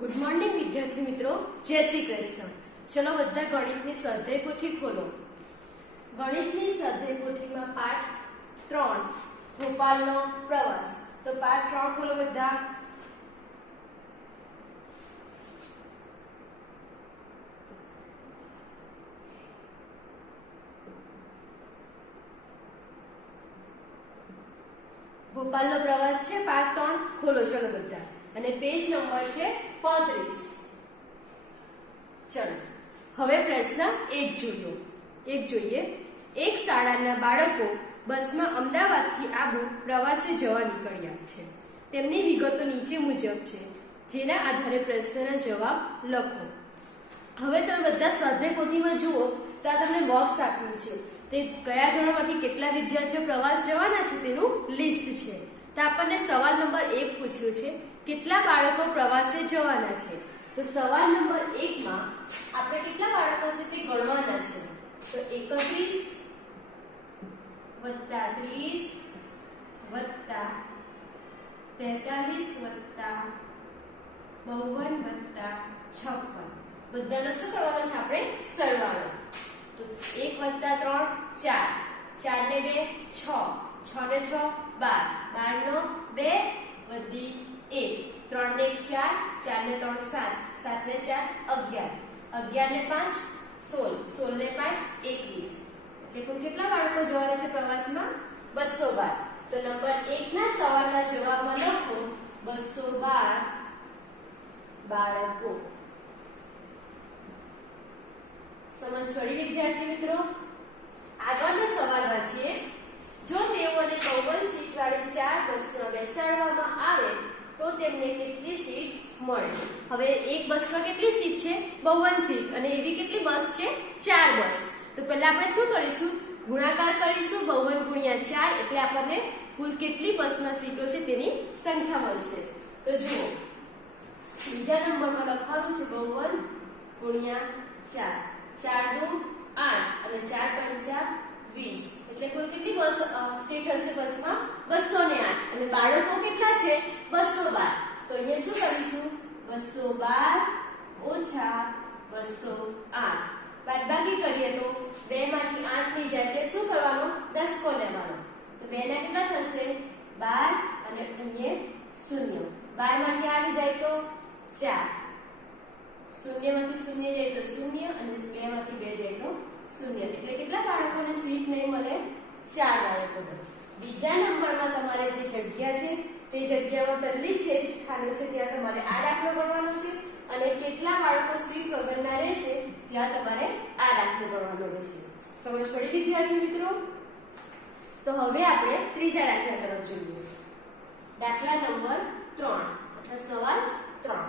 Good morning विद्यार्थी मित्रों, जय श्री कृष्ण। चलो बधा गणितनी स्वाध्याय पोथी खोलो। गणितनी स्वाध्याय पोथीमां पाठ 3 भोपालनो प्रवास। तो पाठ 3 खोलो बधा। भोपालनो प्रवास छे पाठ 3 खोलो। चलो बधा અને પેજ નંબર છે 35। ચલો હવે પ્રશ્ન 1 જોઈએ। એક શાળાના બાળકો બસમાં અમદાવાદથી આબુ પ્રવાસે જવા નીકળ્યા છે। તેમની વિગતો નીચે મુજબ છે, જેના આધારે પ્રશ્નના જવાબ લખો। હવે તમે બધા સ્વાધ્યાય પોથીમાં જુઓ તો આ તમને બોક્સ આપ્યું છે, તે કયા ધોરણમાંથી કેટલા વિદ્યાર્થીઓ પ્રવાસ જવાના છે તેનું લિસ્ટ છે। તો આપણને સવાલ નંબર 1 પૂછ્યો છે, કેટલા બાળકો પ્રવાસે જવાના છે। તો સવાલ નંબર 1 માં આપણે કેટલા બાળકો છે તે ગણવાના છે। તો 31 + 30 + 43 + 52 + 56 બધાનો શું કરવાનો છે આપણે સરવાળો। તો 1 + 3 4, 4 ને 2 6, 6 ને 6 12, 12 નો 2 વધી 1, 3 ને 1 4, 4 ને 3 7, 7 ને 4 11, 11 ને 5 16, 16 ને 5 21। એટલે કુલ કેટલા બાળકો જવાના છે પ્રવાસમાં? 212। તો નંબર 1 ના સવાલના જવાબમાં લખો 212 બાળકો। સમજ પડી વિદ્યાર્થી મિત્રો? આગળનો સવાલ વાંચીએ। જો તેઓને 52 સીટ વાળી 4 બસમાં બેસાડવામાં આવે તો તેમને કેટલી સીટ મળે? હવે એક બસમાં કેટલી સીટ છે? 52 સીટ, અને એવી કેટલી બસ છે? 4 બસ। તો પહેલા આપણે શું કરીશું? ગુણાકાર કરીશું 52 × 4, એટલે આપણને કુલ કેટલી બસમાં સીટો છે તેની સંખ્યા મળશે। તો જુઓ, બીજા નંબરમાં લખવાનું છે 52 × 4, 4 × 2 8 અને 4 × 5 20, એટલે કુલ કેટલી બસ સીટ હશે બસમાં? 208। અને બાળકો કેટલા છે? 212। તો અહીંયા શું કરીશું? 212 - 208 બાદબાકી કરીએ તો 2 માંથી 8 ની જાય એટલે શું કરવાનું? 10 લેવાનો। તો 2 ના કેટલા થશે? 12 અને અહીંયા 0, 12 માંથી 8 જાય તો 4, 0 માંથી 0 જાય તો 0 અને 2 માંથી 2 જાય તો 0। એટલે કેટલા બાળકોને સીટ નહીં મળે? 4 બાળકોને। બીજા નંબરમાં તમારે જે જગ્યા છે તે જગ્યામાં પહેલી છે ખાનું છે ત્યાં તમારે આ દાખલો ગણવાનો છે, અને કેટલા બાળકો સીટ વગરના રહેશે ત્યાં તમારે આ દાખલો ગણવાનો રહેશે। સમજ પડી વિદ્યાર્થી મિત્રો? તો હવે આપણે ત્રીજા દાખલા તરફ જોઈએ। દાખલા નંબર 3 અથવા સવાલ 3।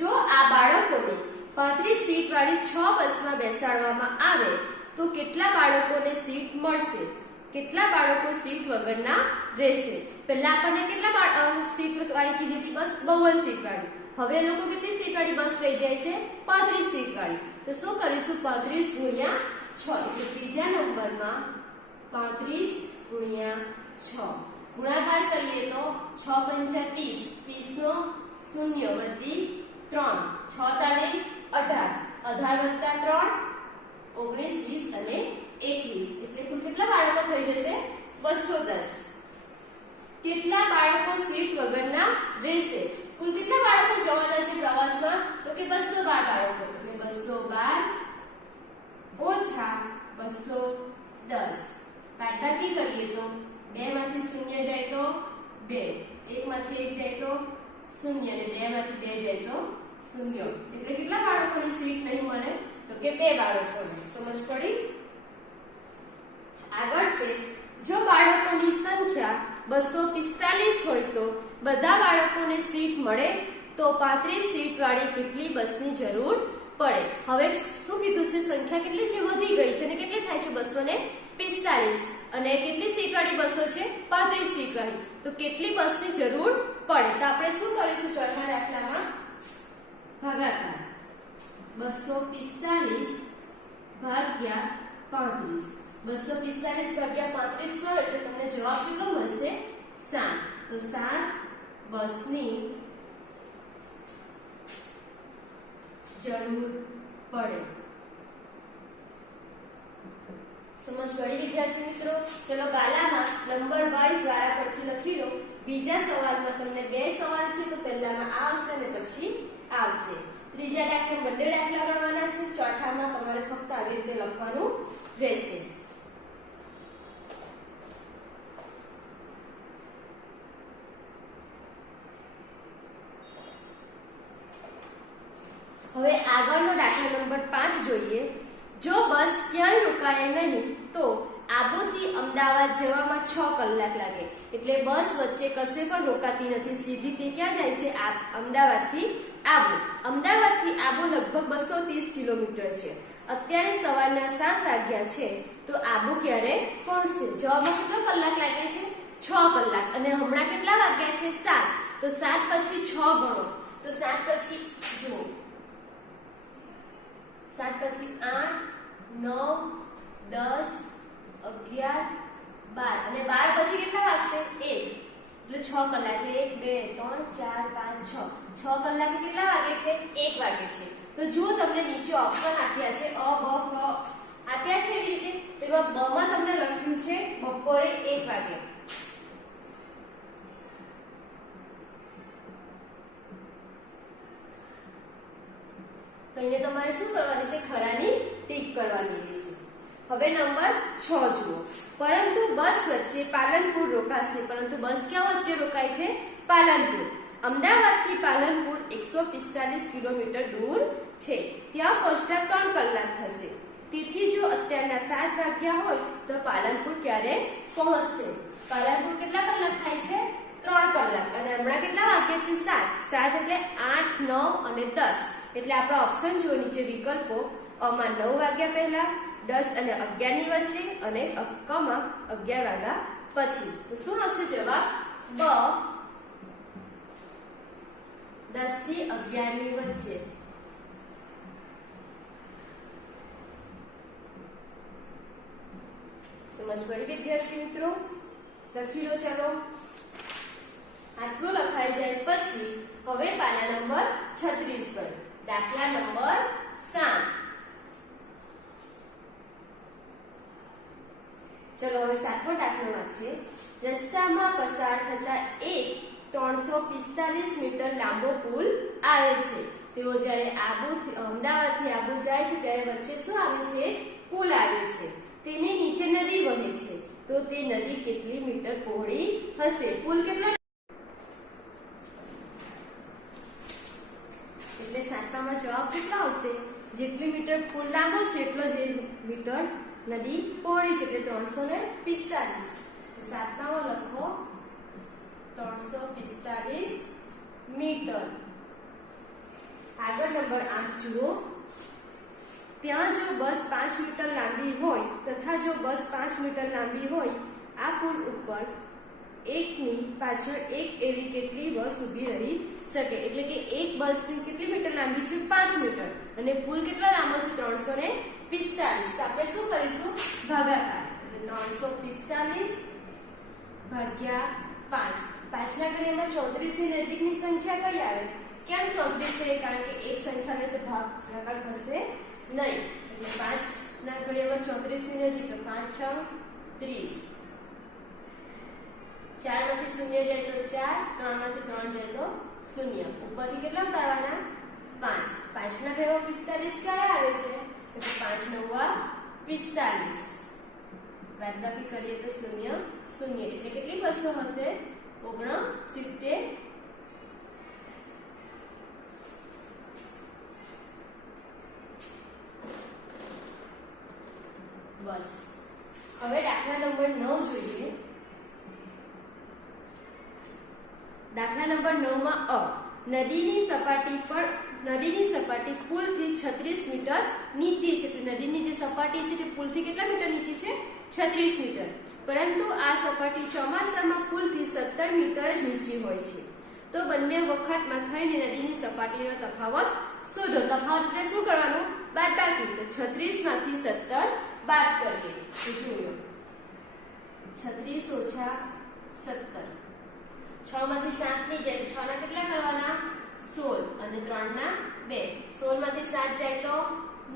જો આ બાળકોને 35 સીટ વાળી 6 બસમાં બેસાડવામાં આવે તો કેટલા બાળકોને સીટ મળશે? કેટલા બાળકો સીટ વગરના રહેશે? પહેલા આપણને કેટલા સીટ વાળી કીધી હતી બસ? 52 સીટ વાળી। હવે લોકો કેટલી સીટ વાળી બસ લઈ જાય છે? 35 સીટ વાળી। તો શું કરીશું? 35 × 6, એટલે ત્રીજા નંબરમાં 35 × 6 ગુણાકાર કરીએ તો 6 × 5 = 30, 30 નો 0 વધી 3, 6 તાલી 18, 18 + 3 19, 20 અને 21, એટલે કુલ કેટલા બાળકો થઈ જશે? 210। કેટલા બાળકો સીટ વગરના રહેશે? કુલ કેટલા બાળકો જવાના છે પ્રવાસમાં? તો કે 212 બાળકો। એટલે 212 - 210 બાદબાકી કરીએ તો 2 માંથી 0 જાય તો 2, 1 માંથી 1 જાય તો 0 અને 2 માંથી 2 જાય તો 0। એટલે કેટલા બાળકોની સીટ નહીં મળે? તો કે 2 બાળકોને। સમજ પડી? આગળ છે, જો બાળકોની સંખ્યા 245 હોય તો બધા બાળકોને સીટ મળે તો 35 સીટ વાળી કેટલી બસની જરૂર પડે? હવે શું કીધું છે? સંખ્યા કેટલી છે? વધી ગઈ છે, અને કેટલી થાય છે? 245, અને કેટલી સીટ વાળી બસો છે? 35 સીટ વાળી। તો કેટલી બસની જરૂર પડે? તો આપણે શું કરીશું? ચોથા દાખલામાં ભાગાકાર 245 / 35, 245 / 35 કરો એટલે તમને જવાબ કેટલો મળશે? 7। તો 7 બસની જરૂર પડે. સમજ પડી વિદ્યાર્થી મિત્રો? ચલો ગાલામાં નંબર વાઇઝ વારા પરથી લખી લો. બીજા સવાલમાં તમને બે સવાલ છે તો પહેલામાં આ આવશે અને પછી આવશે. ત્રીજા દાખલા બંને દાખલા ગણવાના છે. ચોથામાં તમારે ફક્ત આવી રીતે લખવાનું રહેશે. હવે આગળનો દાખલા નંબર 5 જોઈએ. જો બસ ક્યાંય રોકાય નહીં તો આબુથી અમદાવાદ જવામાં 6 કલાક લાગે. એટલે બસ વચ્ચે કશે પણ રોકાતી નથી, સીધી તે ક્યાં જાય છે? અમદાવાદથી આબુ. અમદાવાદથી આબુ લગભગ 230 કિલોમીટર છે. અત્યારે સવારના 7 વાગ્યા છે તો આબુ ક્યારે પહોંચશે? જવામાં કેટલો કલાક લાગે છે? 6 કલાક. અને હમણાં કેટલા વાગ્યા છે? 7. તો 7 પછી 6 ગણો તો 7 પછી જુઓ 7 પછી 8 9 10 11 12 અને 12 પછી કેટલા વાગશે? 1. એટલે 6 કલાક. 1 2 3 4 5 6 6 કલાકે કેટલા વાગે છે? 1 વાગે છે. તો જો તમને નીચે ઓપ્શન આપ્યા છે અ બ ક આપ્યા છે એવી રીતે, તો એમાં બ માં તમને લખ્યું છે બપોરે 1 વાગે. તો અહીંયા તમારે શું કરવાની છે? ખરાની ટીક કરવાની રહેશે. હવે નંબર 6 જુઓ. પરંતુ બસ વચ્ચે પાલનપુર રોકાશે. પરંતુ બસ ક્યાં વચ્ચે રોકાય છે? પાલનપુર. અમદાવાદથી પાલનપુર 145 કિલોમીટર દૂર છે. ત્યાં પહોંચતા 3 કલાક થશે. તેથી જો અત્યારના 7 વાગ્યા હોય તો પાલનપુર ક્યારે પહોંચશે? પાલનપુર કેટલા કલાક થાય છે? 3 કલાક. અને હમણાં કેટલા વાગ્યા છે? 7. 7 એટલે 8 9 અને 10. એટલે આપણા ઓપ્શન જો નીચે વિકલ્પો અમાં 9 વાગ્યા પહેલા, 10 અને 11 ની વચ્ચે અને કમાં 11 વાગ્યા પછી. તો શું હશે જવાબ? બ 10 થી 11 ની વચ્ચે. સમજ પડી વિદ્યાર્થી મિત્રો? લખી લો. ચાલો આટલું લખાઈ જાય પછી હવે પાના નંબર 36 પર દાખલા નંબર 7. ચલો હવે 7મો દાખલો છે. રસ્તામાં પસાર થતા એક 345 મીટર લાંબો પુલ આવે છે. તેઓ જ્યારે અમદાવાદથી આબુ જાય છે ત્યારે વચ્ચે શું આવે છે? પુલ આવે છે. તેની નીચે નદી વહે છે. તો તે નદી કેટલી મીટર પહોળી હશે? પુલ કેટલો? એટલે 7માં જવાબ કેટલો આવશે? જેટલી મીટર પુલ લાંબો છે એટલો જ મીટર નદી પહોળી છે. એટલે 345. તો 7માં લખો 345 મીટર. આગળ નંબર 8 જુઓ. ત્યાં જો બસ 5 મીટર લાંબી હોય તથા જો બસ 5 મીટર લાંબી હોય આ પુલ ઉપર એકની પાછળ એક એવી કેટલી બસ ઊભી રહી શકે? એટલે કે એક બસ કેટલી મીટર લાંબી છે? 5 મીટર. અને પુલ કેટલો લાંબો છે? 345. તો આપણે શું કરીશું? ભાગાકાર. એટલે 345 ભાગ્યા 5. 5 ના ઘડિયામાં 34 ની નજીકની સંખ્યા કઈ આવે? કેમ 34 છે? કારણ કે એક સંખ્યાને તો ભાગાકાર થશે નહીં. એટલે 5 ના ઘડિયામાં 34 ની નજીક. 5 6 30. 4 માંથી 0 જાય તો 4, 3 માંથી 3 જાય તો 0. ઉપરથી કેટલા ઉતારવાના? 5. 5 ના ઘડિયામાં 45 ક્યારે આવે છે? તો 5 9 45. બાદબાકી કરીએ તો 0 0. એટલે કેટલી બસો હશે? 69 બસ. હવે દાખલા નંબર 9 જોઈએ. દાખલા નંબર 9 માં અ નદીની સપાટી પુલથી 36 મીટર નીચે છે. એટલે નદીની જે સપાટી છે તે પુલથી કેટલા મીટર નીચે છે? 36 મીટર. પરંતુ આ સપાટી ચોમાસામાં પુલથી 17 મીટર જ નીચે હોય છે. તો બંને વખતમાં થઈને નદીની સપાટીનો તફાવત શોધો. તફાવત એટલે શું કરવાનું? બાદબાકી. તો 36 માંથી 17 બાદ કરીએ તો જોયો 36 ઓછા 17. 6 માંથી 7 ની જાય. 6 ના કેટલા કરવાના? 16 અને 3 ના 2. 16 માંથી 7 જાય તો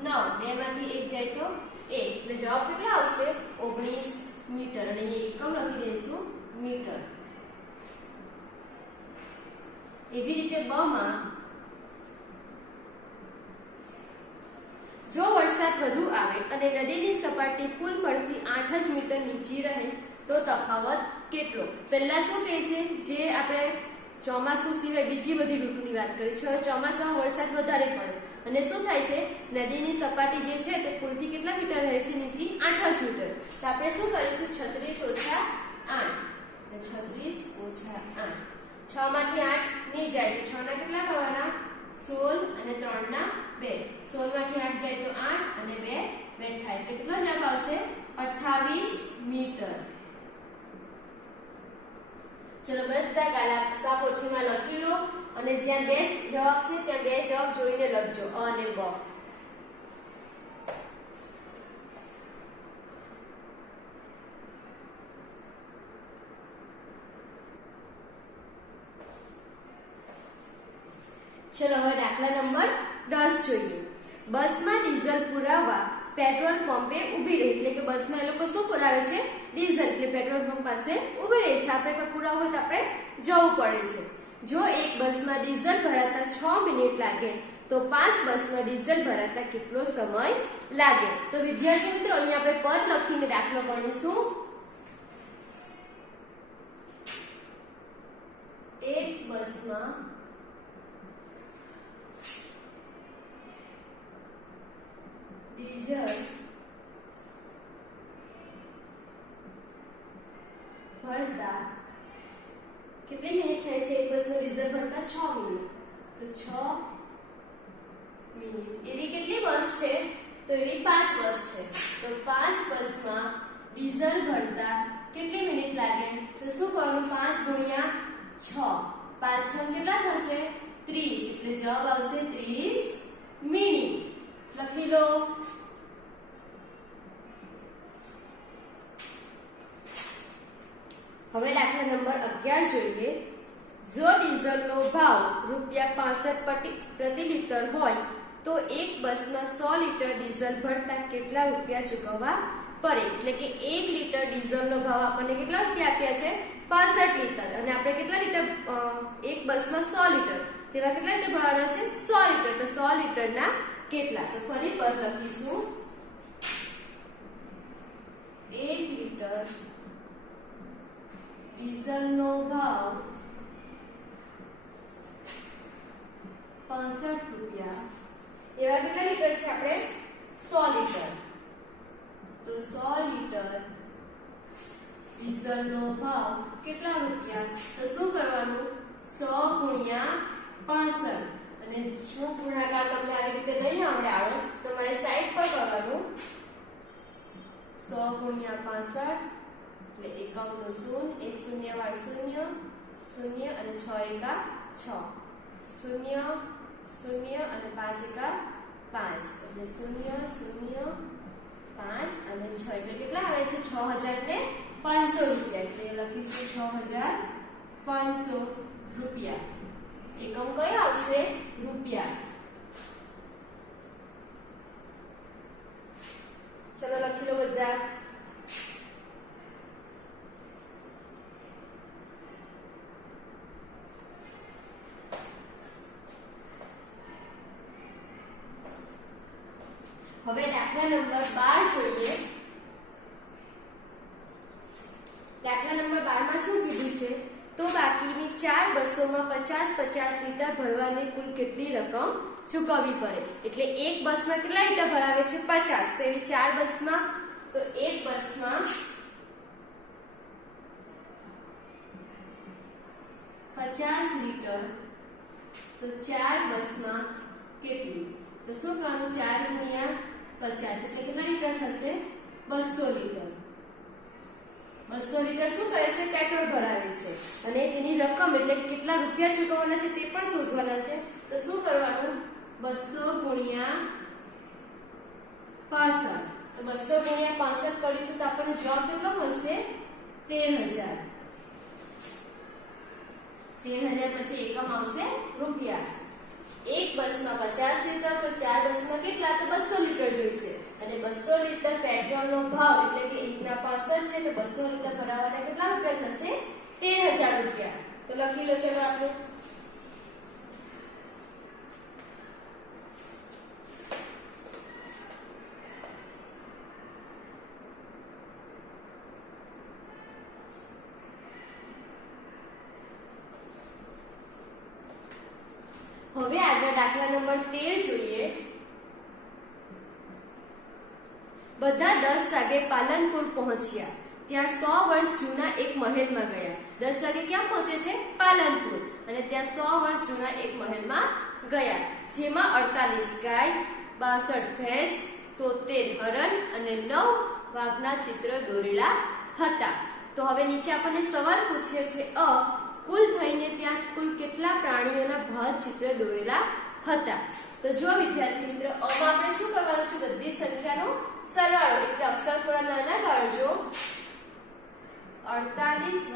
9, 2 માંથી 1 જાય તો 1, એટલે જવાબ કેટલા આવશે? 19 મીટર. અને અહીં એકમ લખી દઈશું મીટર. એવી રીતે બ માં જો વરસાદ વધુ આવે અને નદીની સપાટી પુલ પરથી 8 જ મીટર નીચી રહે તો તફાવત કેટલો? પહેલા શું કહે છે, જે આપણે ચોમાસું સિવાય બીજી બધી ઋતુની વાત કરી છે. ચોમાસામાં વરસાદ વધારે પડે અને શું થાય છે, નદીની સપાટી જે છે તે પુલથી કેટલા મીટર રહે છે નીચી? 8 જ મીટર. તો આપણે શું કરીશું? 36 ઓછા 8. 36 ઓછા 8. 6 માંથી 8 નહીં જાય તો 6 ના કેટલા કરવાના? 16 અને 3 ના 2. 16 માંથી 8 જાય તો 8 અને 2 થાય. એટલે કેટલો જવાબ આવશે? 28 મીટર. ચલો બધા ગાલા સાપોથીમાં લખી લો અને જ્યાં બે જવાબ છે ત્યાં બે જવાબ જોઈને લખજો, અ અને બ. ચલો હવે દાખલા નંબર 10 જોઈએ. બસમાં ડીઝલ પુરાવવા પેટ્રોલ પંપે ઊભી રહી. એટલે કે બસમાં એ લોકો શું પુરાવે છે? ડીઝલ. એટલે પેટ્રોલ પંપ પાસે ઊભી રહી છે. આપણે કોઈ પુરાવો હોય તો આપણે જવું પડે છે. જો એક બસમાં ડીઝલ ભરાતા 6 મિનિટ લાગે તો 5 બસમાં ડીઝલ ભરાતા કેટલો સમય લાગે? તો વિદ્યાર્થી મિત્રો અહીંયા આપણે પદ લખીને દાખલો ગણીશું. એક બસમાં ડીઝલ ભરતા કેટલી મિનિટ થાય છે? એક બસમાં ડીઝલ ભરતા 6 મિનિટ. તો 6 મિનિટ. એવી કેટલી બસ છે? તો એવી 5 બસ છે. તો 5 બસમાં ડીઝલ ભરતા કેટલી મિનિટ લાગે? તો શું કરવું? 5 ગુણ્યા 6. 5 6 કેટલા થશે? 30. એટલે જવાબ આવશે 30 મિનિટ. લખી લો. હવે દાખલા નંબર 11 જોઈએ. જો ડીઝલનો ભાવ ₹65 પ્રતિ લિટર હોય તો એક બસમાં 100 લિટર ડીઝલ ભરતા કેટલા રૂપિયા ચૂકવવા પડે? એટલે કે 1 લિટર ડીઝલનો ભાવ આપણને કેટલા રૂપિયા આપ્યા છે? 65 લિટર. અને આપણે કેટલા લિટર? એક બસમાં 100 લિટર. તેવા કેટલા લિટર ભરવાના છે? 100 લિટર. તો 100 લિટરના કેટલા? તો ફરી પર લખીશું. 1 લિટર ડીઝલનો ભાવ 65 રૂપિયા. એવા કેટલા લિટર છે? આપણે 100 લિટર. તો 100 લિટર ડીઝલનો ભાવ કેટલા રૂપિયા? તો શું કરવાનું? 100 ગુણ્યા 65. અને શું ગુણાકાર તમને આવી રીતે નહીં આવડે તમારે સાઈડ પર કરવાનું. 100 ગુણ્યા 65 એટલે એકમનો 0, 1 0 વાર 0 0 અને 6 એકા 6, 0 0 અને 5 એકા 5 એટલે 0 0 5 અને 6 એટલે કેટલા આવે છે? 6500 રૂપિયા. એટલે લખીશું 6500 રૂપિયા. એકમ કયો આવશે? રૂપિયા. ચલો લખી લો બધા. હવે દાખલા નંબર 12 જોઈએ. દાખલા નંબર 12 માં શું કીધું છે? તો બાકીની 4 બસોમાં 50-50 લિટર ભરવાની કુલ કેટલી રકમ ચૂકવવી પડે? એટલે એક બસમાં કેટલા લિટર ભરાવે છે? 50. તો એવી 4 બસમાં, તો એક બસમાં 50 લિટર. તો 4 બસમાં કેટલી? તો શું કરવાનું? 4 ગુણ્યા 50 એટલે કેટલા લિટર થશે? 200 લિટર. 200 લિટર શું કરે છે? પેટ્રોલ ભરાવે છે. અને તેની રકમ એટલે કેટલા રૂપિયા ચૂકવવાના છે તે પણ શોધવાના છે. તો શું કરવાનું? 200 ગુણ્યા 65. તો 200 ગુણ્યા 65 કરીશું તો આપણને જવાબ કેટલો મળશે? 13000. 13,000 પછી એકમ આવશે રૂપિયા. એક બસમાં 50 લીટર તો 4 બસમાં કેટલા? તો 200 લીટર જોઈશે. અને 200 લીટર પેટ્રોલનો ભાવ એટલે કે 1/65 છે, તો 200 લીટર ભરાવાના કેટલા રૂપિયા થશે? 13,000 રૂપિયા. તો લખી લો ચલો આપણે. હવે આગળ દાખલા નંબર 13 જોઈએ. બધા 10 વાગે પાલનપુર પહોંચ્યા. ત્યાં 100 વર્ષ જૂના એક મહેલમાં ગયા. 10 વાગે ક્યાં પહોંચે છે? પાલનપુર. અને ત્યાં 100 વર્ષ જૂના એક મહેલમાં ગયા, જેમાં 48 ગાય, 62 ભેંસ, 73 હરણ અને 9 વાઘના ચિત્ર દોરેલા હતા. તો હવે નીચે આપણને સવાલ પૂછે છે કુલ થઈને ત્યાં કુલ કેટલા પ્રાણીઓના ભાત ચિત્ર દોરેલા હતા? તો જો વિદ્યાર્થી મિત્રો આમાં આપણે શું કરવાનું છે? બધી સંખ્યાનો સરવાળો એટલે અક્ષર થોડા નાના કાઢજો. 48 +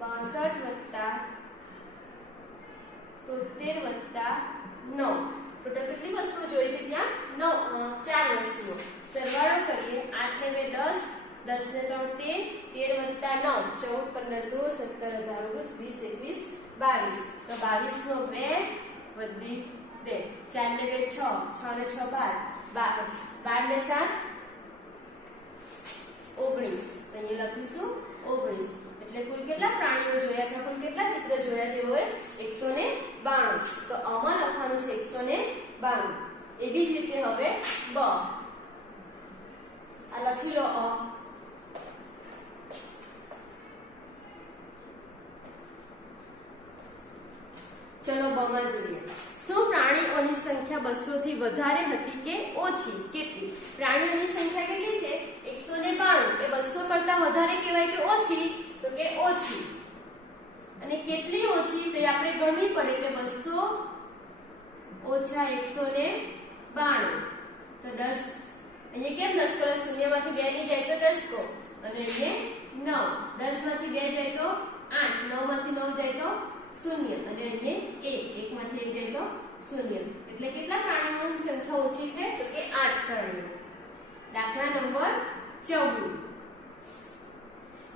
62 + 73 + 9 ટોટલ કેટલી વસ્તુઓ જોઈએ છે? ત્યાં 4 વસ્તુઓ. સરવાળો કરીએ. 8 ને 2 10, 10 ને 3 13, 13 + 9 14 15 16 17 18 19 20 તો 22 નો 2 વધી 2 4 ને 2 6 6 ને 6 12 12 ને 7 19. અહીંયા લખીશું 19. એટલે કુલ કેટલા પ્રાણીઓ જોયા હતા? કુલ કેટલા ચિત્ર જોયા તે હોય? 192. તો આમાં લખવાનું છે 192. એવી જ રીતે હવે બ આ લખી લો ચલો બમાં જોઈએ. શું પ્રાણીઓની સંખ્યા 200 થી વધારે હતી કે ઓછી? કેટલી? પ્રાણીઓની સંખ્યા કેટલી છે? 192. એ 200 કરતા વધારે કહેવાય કે ઓછી? તો કે ઓછી. અને કેટલી ઓછી તે આપણે ગણવી પડે. એટલે 200 ઓછા 192. તો 10 અહીંયા કેમ 10 કરો? શૂન્યમાંથી 2 ની જાય તો 10 કો. અને અહીંયા 9 10 માંથી 2 જાય તો 8 9 માંથી 9 જાય તો 0 અને અહીંયા 1 1 માંથી 1 જાય તો 0. એટલે કેટલા પ્રાણીઓની સંખ્યા ઓછી છે? તો કે 8 પ્રાણીઓ. દાખલા નંબર 14.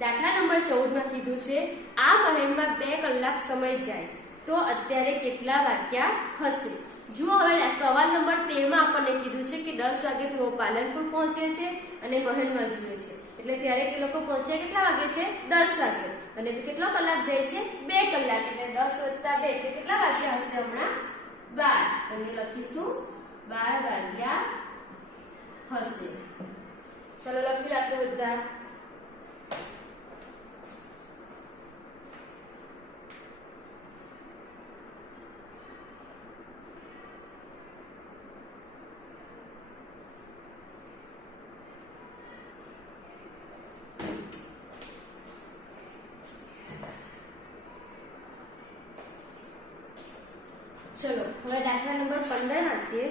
દાખલા નંબર 14 માં કીધું છે આ મહેલમાં 2 કલાક સમય જાય તો અત્યારે કેટલા વાગ્યા હશે? જુઓ હવે સવાલ નંબર 13 માં આપણને કીધું છે કે 10 વાગે તેઓ પાલનપુર પહોંચે છે અને મહેલમાં જુએ છે. એટલે ત્યારે કે લોકો પહોંચ્યા કેટલા વાગે છે? 10 વાગે. અને કેટલો કલાક જાય છે? 2 કલાક. એટલે 10 + 2 એટલે કેટલા વાગ્યા હશે હમણાં? 12. અને લખીશું 12 વાગ્યા હશે. ચલો લખી આપણે બધા. ચલો હવે દાખલા નંબર 15 વાંચીએ.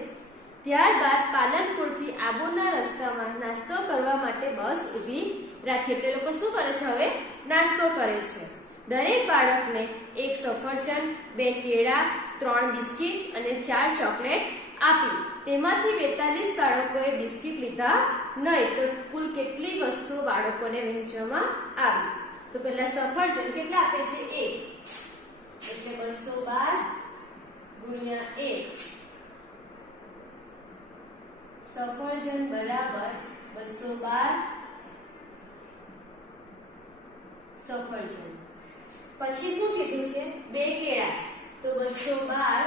ત્યારબાદ પાલનપુરથી આબુના રસ્તામાં નાસ્તો કરવા માટે બસ ઊભી રાખી. એટલે લોકો શું કરે છે? હવે નાસ્તો કરે છે. દરેક બાળકને 1 સફરજન, 2 કેળા, 3 બિસ્કિટ અને 4 ચોકલેટ આપી. તેમાંથી 42 બાળકોએ બિસ્કિટ લીધા નહીં. તો કુલ કેટલી વસ્તુઓ બાળકોને વહેંચવામાં આવી? તો પહેલા સફરજન કેટલા આપે છે? 1 એટલે 212 ગુણ્યા 1. સફરજન બરાબર 212 સફરજન. પછી શું કીધું છે? 2 કેળા. તો 212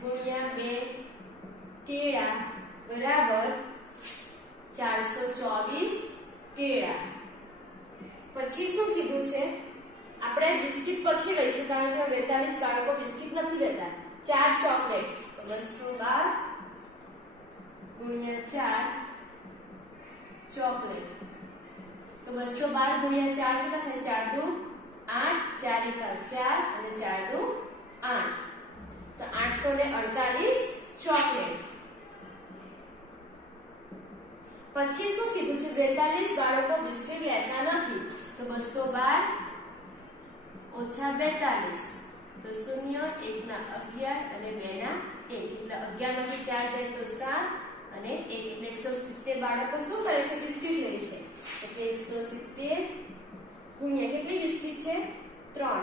ગુણ્યા 2 કેળા બરાબર 424 કેળા. પછી શું કીધું છે? આપણે બિસ્કિટ પછી લઈશું કારણ કે 42 બાળકો બિસ્કિટ નથી લેતા. 4 ચોકલેટ. તો 212 ગુણ્યા 4 ચોકલેટ. તો 212 ગુણ્યા 4 કેટલા થાય? 4 દુ 8 4 એકા 4 અને 4 દુ 8. તો 848 ચોકલેટ. પછી શું કીધું છે? 42 બાળકો બિસ્કિટ લેતા નથી. તો 212 ઓછા 42 તો 0 1 ના 11 અને 2 ના 1 એટલે 11 માંથી 4 જાય તો 7 અને 1 એટલે 170 બાળકો શું કરે છે બિસ્કિટ લે છે એટલે 170 ગુણ્યા કેટલી બિસ્કિટ છે 3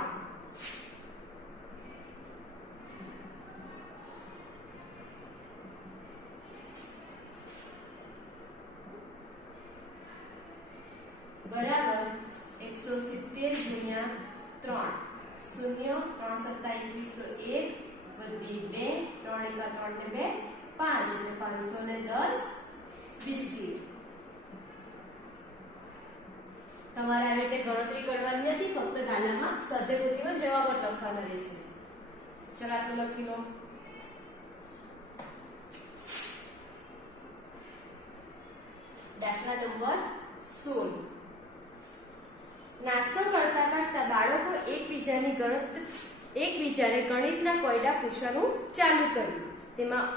બરાબર 170 ગુણ્યા 3 0 3 સત્તા 2101 વધી 2 3 એકા 3 ને 2 5 એટલે 510 બિસ્કિટ તમારે આવી રીતે ગણતરી કરવાની નથી ફક્ત ગાલામાં સદ્યપુત્રીમાં જવાબ લખવાના રહેશે ચલો આટલું લખી લો દાખલા નંબર 16 નાસ્તો કરતા કરતા બાળકો એકબીજાને ગણિતના કોયડા પૂછવાનું ચાલુ કર્યું તેમાં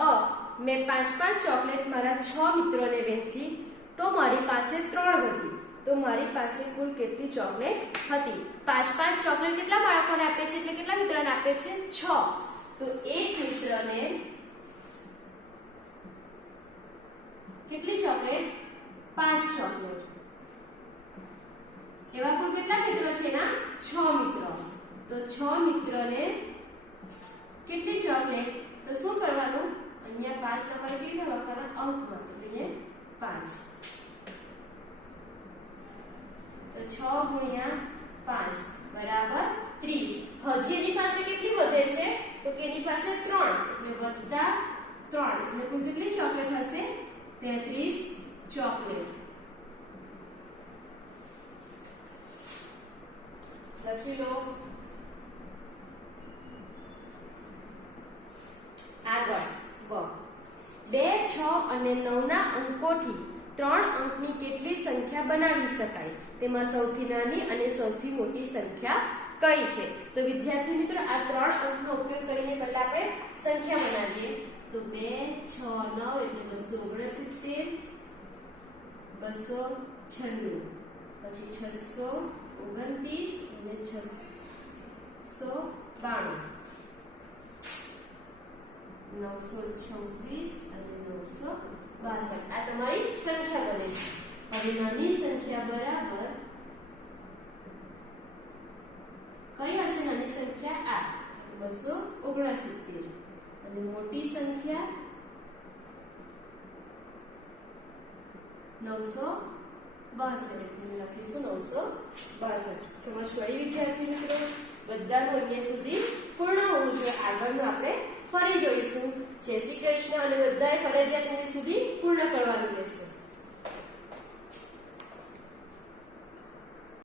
મેં 5 ચોકલેટ મારા 6 મિત્રોને વહેંચી તો મારી પાસે 3 વધી તો મારી પાસે કુલ કેટલી ચોકલેટ હતી 5 ચોકલેટ કેટલા બાળકોને આપે છે એટલે કેટલા મિત્રોને આપે છે 6 તો એક મિત્રને કેટલી ચોકલેટ 5 ચોકલેટ એવા કુલ કેટલા મિત્રો છે ના 6 મિત્રો તો 6 મિત્રોને કેટલી ચોકલેટ તો શું કરવાનું અહીંયા 5 તમારે કેવી રીતે લખવાના અંકમાં એટલે 5 તો 6 ગુણ્યા 5 બરાબર 30 હજી એની પાસે કેટલી વધે છે તો કે એની પાસે 3 એટલે વત્તા 3 એટલે કુલ કેટલી ચોકલેટ હશે 33 ચોકલેટ લખી લો આગળ 2 6 અને 9 ના અંકોથી 3 અંકની કેટલી સંખ્યા બનાવી શકાય તેમાં સૌથી નાની અને સૌથી મોટી સંખ્યા કઈ છે તો વિદ્યાર્થી મિત્રો આ 3 અંકનો ઉપયોગ કરીને પહેલા આપણે સંખ્યા બનાવીએ તો 2 6 9 એટલે 269 296 પછી 629 અને 692 926 અને 962 આ તમારી સંખ્યા બને છે હવે નાની સંખ્યા બરાબર કઈ હશે નાની સંખ્યા આ 269 અને મોટી સંખ્યા 962 એટલે લખીશું 962 સમજ પડી વિદ્યાર્થી મિત્રો બધાનું અહીંયા સુધી પૂર્ણ હોવું જોઈએ આગળનું આપણે ફરી જોઈશું જય શ્રી કૃષ્ણ અને બધાએ ફરજિયાત અહીંયા સુધી પૂર્ણ કરવાનું રહેશે